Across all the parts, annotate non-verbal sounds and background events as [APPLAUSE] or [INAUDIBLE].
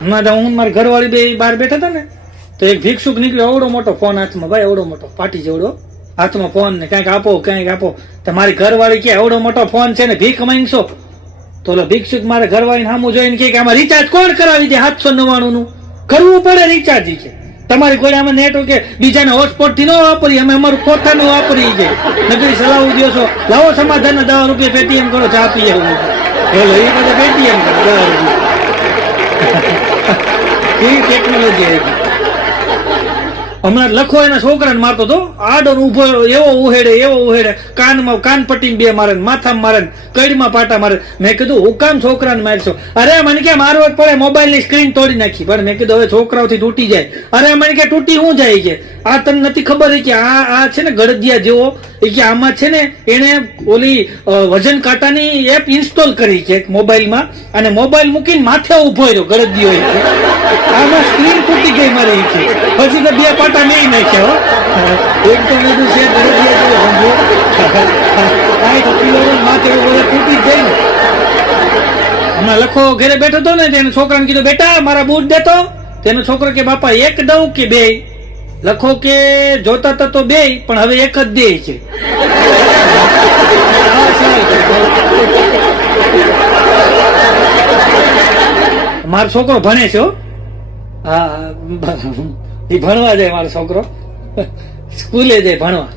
હમણાં હું મારી ઘરવાળી બે બહાર બેઠા હતા ને, તો એક ભિક્ષુક નીકળ્યો એવડો મોટો ફોન હાથમાં, ભાઈ એવડો મોટો, પાટી જેવડો. હાથમાં ફોન ને કંઈક આપો કંઈક આપો. તો મારી ઘરવાળી કે એવડો મોટો ફોન છે ને, ભીખ માંગશો? તો ઓલો ભિક્ષુક મારે ઘરવાળીને સામું જોઈને કે, આમાં રિચાર્જ કોણ કરાવી દે સાતસો નવ્વાણું નું કરવું પડે રિચાર્જ કે. તમારી કોઈ આમાં નેટ કે, બીજાને હોટસ્પોટથી ન વાપરી અમે અમારું પોતાનું વાપરી છે નકરી સલાહ દો લાવો સમાધાન દવા રૂપિયા પેટીએમ કરો, ચા પીએ એવું એ બધા પેટીએમ કરો દસ રૂપિયા એવી ટેકનોલોજી હમણાં લખો એના છોકરાને મારતો હતો આડો ઊભો એવો ઉહેડે એવો ઉહેડે, કાનમાં કાન પટ્ટીને બે મારે, માથામાં મારે, કડીમાં પાટા મારે. મેં કીધું, હું કામ છોકરાને મારશો? અરે, મને કે મારવો પડે? મોબાઈલની સ્ક્રીન તોડી નાખી. પણ મેં કીધું, હવે છોકરાઓથી તૂટી જાય. અરે, મને કે તૂટી શું જાય છે? આ તને નથી ખબર કે આ આ છે ને ગળદિયા જેવો? એ કે આમાં છે ને એને ઓલી વજન કાંટાની એપ ઇન્સ્ટોલ કરી છે મોબાઈલમાં. અને મોબાઈલ મૂકીને માથે ઊભો રહ્યો ગળદિયો. આમાં સ્ક્રીન તૂટી ગઈ મારી પછી તો બે પાટા નહીં નાખ્યા એક તો બધું છે સમજો. કાંઈ કિલો માથે ઊભો તૂટી જાય ને હમણાં લખો, ઘરે બેઠો હતો ને તેને છોકરાને કીધું, બેટા, મારા બૂટ દેતો તેનો છોકરો કે, બાપા, એક દઉં કે બે? લખો કે, જોતા હતા તો બે, પણ હવે એક જ દે છે. મારો છોકરો ભણે છે હો હા એ ભણવા જાય મારો છોકરો. સ્કૂલે જાય ભણવા.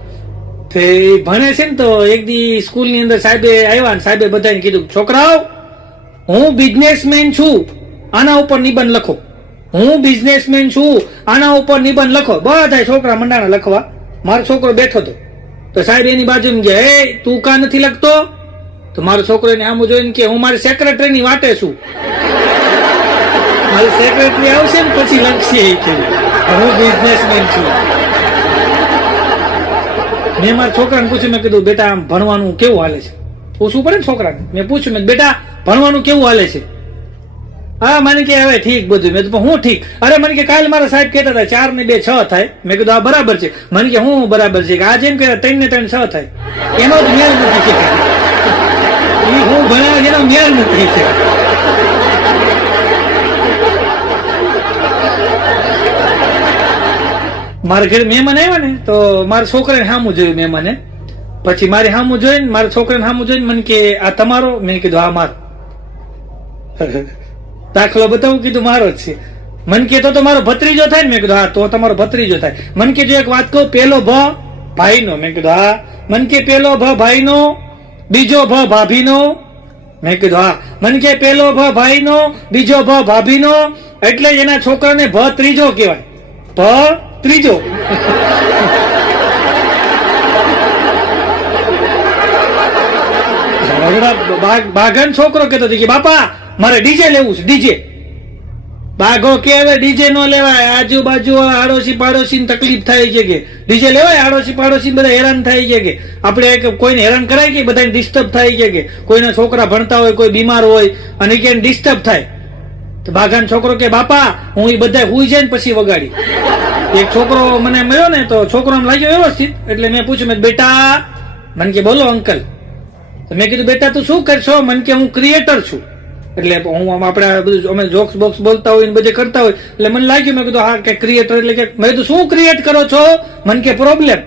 તો ભણે છે ને તો એક દી સ્કૂલની અંદર સાહેબે આવ્યા ને સાહેબે બધાને કીધું, છોકરાઓ, હું બિઝનેસમેન છું. આના ઉપર નિબંધ લખો. હું બિઝનેસમેન છું. આના ઉપર નિબંધ લખો. બધા છોકરા મંડાણા લખવા. મારો છોકરો બેઠો હતો. તો સાહેબ એની બાજુ ગયા એ તું કા નથી લખતો? તો મારો છોકરો એને આમ જોઈને કે, હું મારી સેક્રેટરી ની વાટે છું. મારી સેક્રેટરી આવશે ને પછી લખશે એ કે હું બિઝનેસમેન છું. મેં મારા છોકરાને પૂછ્યું, મેં કીધું, બેટા, આમ ભણવાનું કેવું હાલે છે? પૂછવું પડે ને છોકરાને. મેં પૂછ્યું, મેં બેટા, ભણવાનું કેવું હાલે છે? હા, મને કે, હવે ઠીક બધું. મેં તો હું ઠીક. અરે, મને કે, કાલ મારા સાહેબ કહેતા હતા, ચાર ને બે છ થાય. મેં કીધું, આ બરાબર છે. મને કે, હું બરાબર છે. કે આ જેમ કે ત્રણ ને ત્રણ છ થાય. એનો જ મેળ નથી છે હું ભણ્યા એનો મેળ નથી છે મારા ઘરે મહેમાન આવ્યા ને, તો મારા છોકરાને સામું જોયું મહેમાને. પછી મારે સામું જોઈને, મારા છોકરાને સામું જોઈને મને કે, આ તમારો? મેં કીધું, આ મારો. [LAUGHS] દાખલો બતાવું, કીધું, મારો જ છે. મન કે, તો મારો ભત્રીજો થાય ને? મેં કીધું, હા, તો તમારો ભત્રીજો થાય. મન કે, જો એક વાત કહું, પેલો ભ ભાઈનો. મેં કીધું, હા. મન કે, પેલો ભ ભાઈનો, બીજો ભ ભાભીનો. મેં કીધું, હા. મન કે, પેલો ભ ભાઈનો, બીજો ભ ભાભીનો. એટલે એના છોકરાને ભ ત્રીજો કહેવાય. ભ ત્રીજો. બાઘન છોકરો કેતો કે, બાપા, મારે ડીજે લેવું છે, ડીજે. બાઘો કે, હવે ડીજે નો લેવાય, આજુબાજુ આડોશી પાડોશી તકલીફ થાય છે કે. ડીજે લેવાય, આડોશી પાડોશી બધા હેરાન થાય છે કે. આપણે કોઈને હેરાન કરાય કે બધાને ડિસ્ટર્બ થાય છે કે? કોઈના છોકરા ભણતા હોય, કોઈ બીમાર હોય, અને કે ડિસ્ટર્બ થાય? તો બાઘાન છોકરો કે, બાપા, હું એ બધા હુઈ જાય ને પછી વગાડી. એક છોકરો મને મળ્યો ને તો છોકરો લાગ્યો વ્યવસ્થિત. એટલે મેં પૂછ્યું, મેં બેટા, મને કે, બોલો અંકલ. મેં કીધું, બેટા, તું શું કરશો? મને કે, હું ક્રિએટર છું. એટલે હું આપણે બધું અમે જોક્સ બોક્સ બોલતા હોય બધે કરતા હોય. એટલે મને લાગ્યું, મેં કીધું, હા, કે ક્રિએટર એટલે કે, મેં કીધું, શું ક્રિએટ કરો છો? મને કે પ્રોબ્લેમ